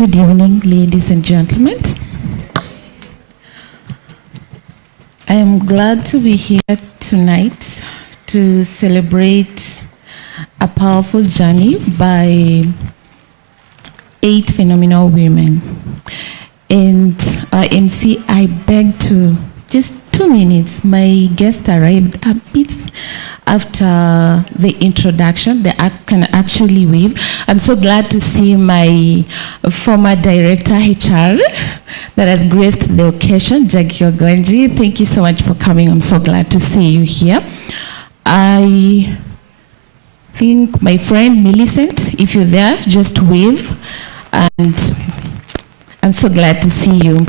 Good evening, ladies and gentlemen. I am glad to be here tonight to celebrate a powerful journey by 8 phenomenal women. And MC, I beg to just 2 minutes. My guest arrived a bit after the introduction. They can actually wave. I'm so glad to see my former director HR that has graced the occasion, Jackie Ogonji. Thank you so much for coming. I'm so glad to see you here. I think my friend Millicent, if you're there, just wave. And I'm so glad to see you.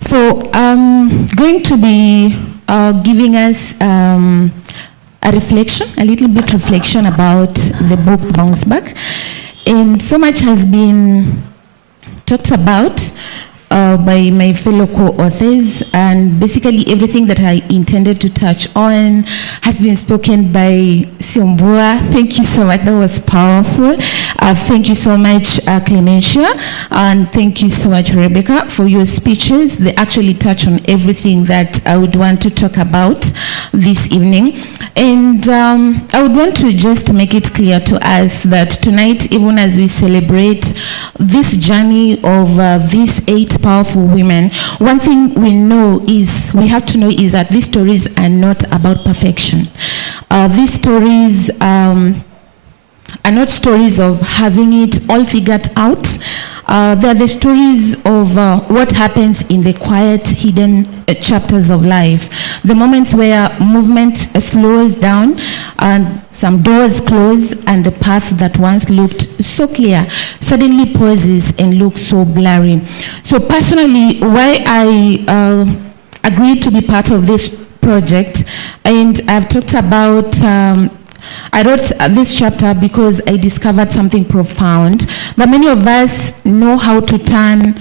So I'm going to be giving us a little bit reflection about the book Bounce Back. And so much has been talked about by my fellow co-authors, and basically everything that I intended to touch on has been spoken by Siombua. Thank you so much, that was powerful. Thank you so much, Clementia, and thank you so much, Rebecca, for your speeches. They actually touch on everything that I would want to talk about this evening. And I would want to just make it clear to us that tonight, even as we celebrate this journey of these 8 powerful women, one thing we have to know is that these stories are not about perfection. These stories are not stories of having it all figured out. They're the stories of what happens in the quiet, hidden chapters of life. The moments where movement slows down and some doors close and the path that once looked so clear suddenly pauses and looks so blurry. So personally, why I agreed to be part of this project, and I've talked about I wrote this chapter because I discovered something profound, that many of us know how to run.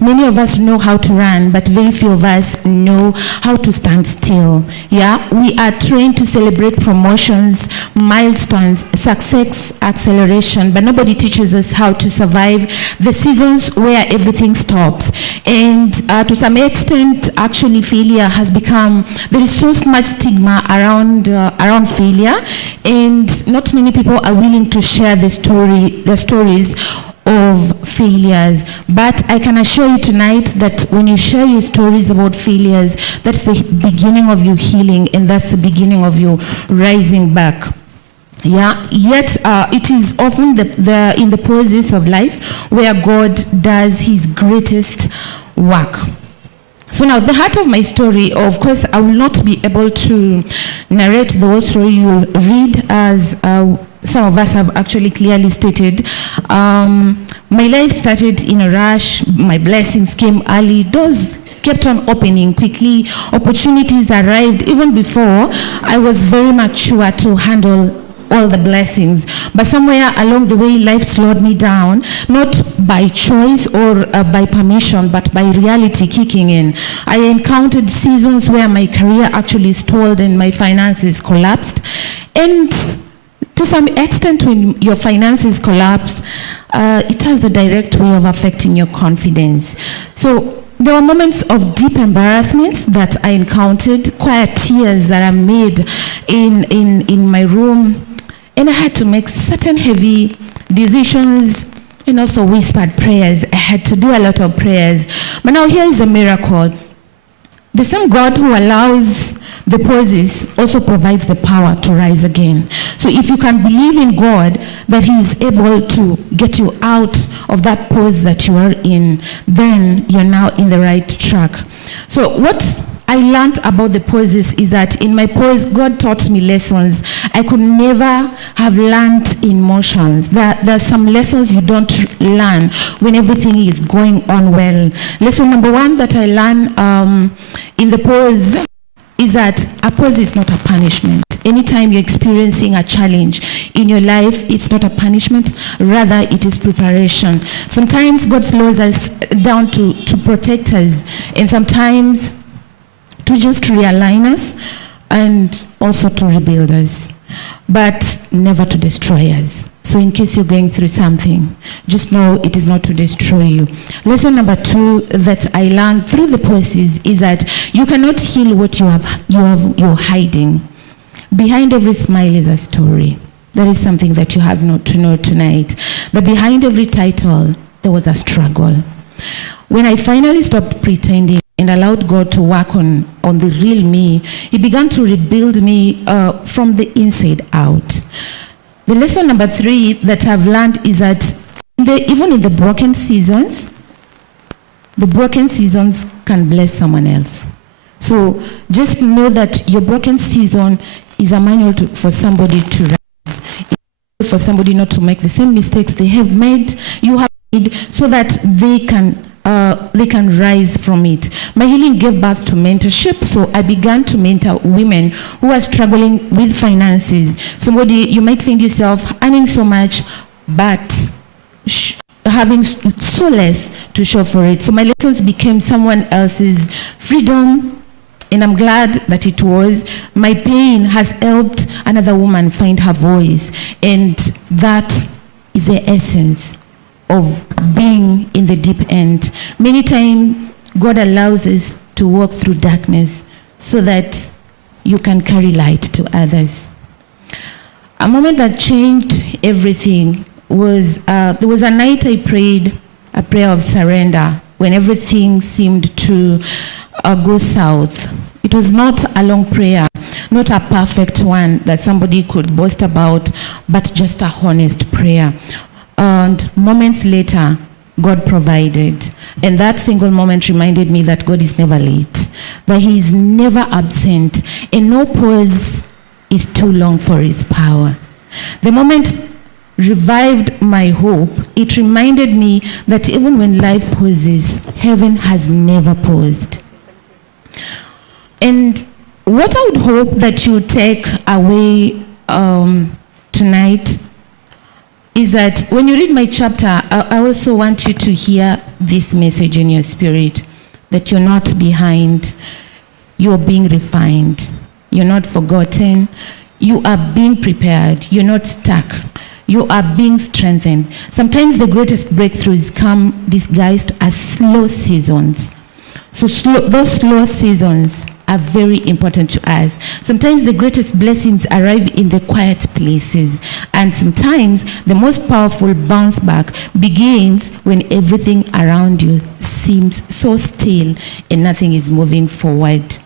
Many of us know how to run, but very few of us know how to stand still. Yeah, we are trained to celebrate promotions, milestones, success, acceleration, but nobody teaches us how to survive the seasons where everything stops. And to some extent, actually, failure has become, there is so much stigma around failure, and not many people are willing to share the stories of failures. But I can assure you tonight that when you share your stories about failures, that's the beginning of your healing, and that's the beginning of your rising back. Yeah, yet it is often in the process of life where God does his greatest work. So now, the heart of my story, of course, I will not be able to narrate the whole story. You will read, as some of us have actually clearly stated. My life started in a rush. My blessings came early. Doors kept on opening quickly. Opportunities arrived even before I was very mature to handle all the blessings. But somewhere along the way, life slowed me down, not by choice or by permission, but by reality kicking in. I encountered seasons where my career actually stalled and my finances collapsed. And to some extent, when your finances collapse, it has a direct way of affecting your confidence. So there were moments of deep embarrassments that I encountered, quiet tears that I made in my room, and I had to make certain heavy decisions and also whispered prayers. I had to do a lot of prayers. But now here is a miracle. The same God who allows the pauses also provides the power to rise again. So if you can believe in God that he is able to get you out of that pause that you are in, then you're now in the right track. So what I learned about the pauses is that in my pause, God taught me lessons I could never have learned in motions. There's some lessons you don't learn when everything is going on well. Lesson number 1 that I learned in the pause is that a pause is not a punishment. Anytime you're experiencing a challenge in your life, it's not a punishment, rather it is preparation. Sometimes God slows us down to protect us, and sometimes to just realign us and also to rebuild us, but never to destroy us. So in case you're going through something, just know it is not to destroy you. Lesson number 2 that I learned through the process is that you cannot heal what you're hiding. Behind every smile is a story. There is something that you have to know tonight. That behind every title, there was a struggle. When I finally stopped pretending and allowed God to work on the real me, He began to rebuild me from the inside out. The lesson number 3 that I've learned is that even in the broken seasons can bless someone else. So just know that your broken season is a manual for somebody to rise, for somebody not to make the same mistakes you have made, so that they can rise from it. My healing gave birth to mentorship, so I began to mentor women who are struggling with finances. You might find yourself earning so much, but having so less to show for it. So my lessons became someone else's freedom, and I'm glad that it was. My pain has helped another woman find her voice, and that is the essence of being in the deep end. Many times, God allows us to walk through darkness so that you can carry light to others. A moment that changed everything was, there was a night I prayed a prayer of surrender when everything seemed to go south. It was not a long prayer, not a perfect one that somebody could boast about, but just a honest prayer. And moments later, God provided. And that single moment reminded me that God is never late, that He is never absent, and no pause is too long for His power. The moment revived my hope. It reminded me that even when life pauses, heaven has never paused. And what I would hope that you take away tonight is that when you read my chapter, I also want you to hear this message in your spirit, that you're not behind, you're being refined, you're not forgotten, you are being prepared, you're not stuck, you are being strengthened. Sometimes the greatest breakthroughs come disguised as slow seasons. So those slow seasons are very important to us. Sometimes the greatest blessings arrive in the quiet places, and sometimes the most powerful bounce back begins when everything around you seems so still and nothing is moving forward.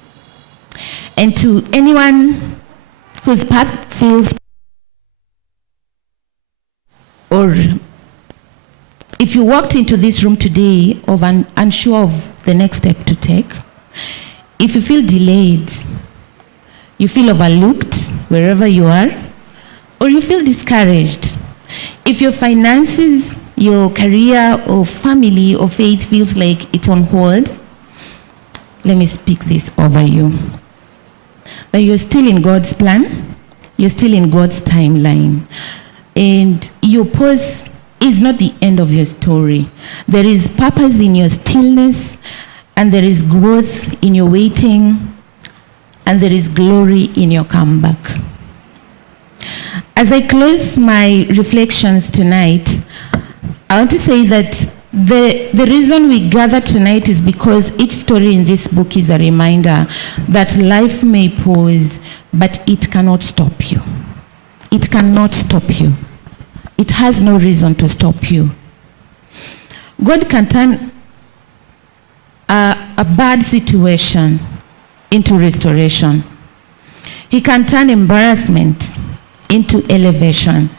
And to anyone whose path feels, or if you walked into this room today unsure of the next step to take, if you feel delayed, you feel overlooked wherever you are, or you feel discouraged, if your finances, your career, or family, or faith feels like it's on hold, let me speak this over you. That you're still in God's plan, you're still in God's timeline, and your pause is not the end of your story. There is purpose in your stillness, and there is growth in your waiting, and there is glory in your comeback. As I close my reflections tonight, I want to say that the reason we gather tonight is because each story in this book is a reminder that life may pause, but it cannot stop you. It cannot stop you. It has no reason to stop you. God can turn a bad situation into restoration. He can turn embarrassment into elevation.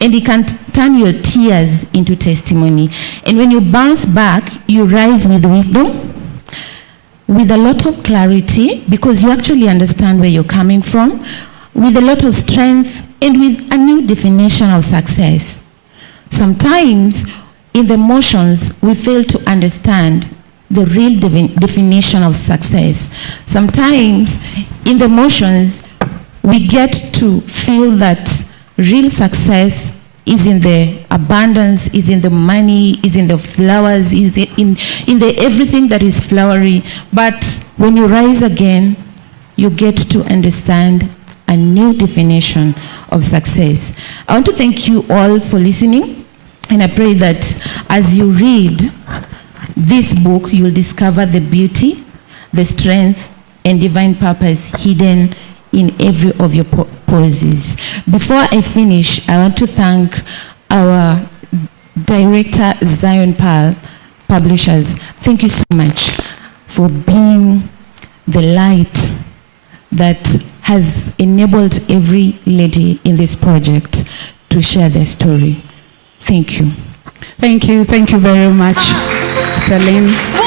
And He can turn your tears into testimony. And when you bounce back, you rise with wisdom, with a lot of clarity, because you actually understand where you're coming from, with a lot of strength, and with a new definition of success. Sometimes, in the motions, we fail to understand the real definition of success. Sometimes, in the motions, we get to feel that real success is in the abundance, is in the money, is in the flowers, is in the everything that is flowery. But when you rise again, you get to understand a new definition of success. I want to thank you all for listening, and I pray that as you read this book, you will discover the beauty, the strength, and divine purpose hidden in every of your poses. Before I finish, I want to thank our director, Zion Pearl Publishers. Thank you so much for being the light that has enabled every lady in this project to share their story. Thank you. Thank you very much, Saline.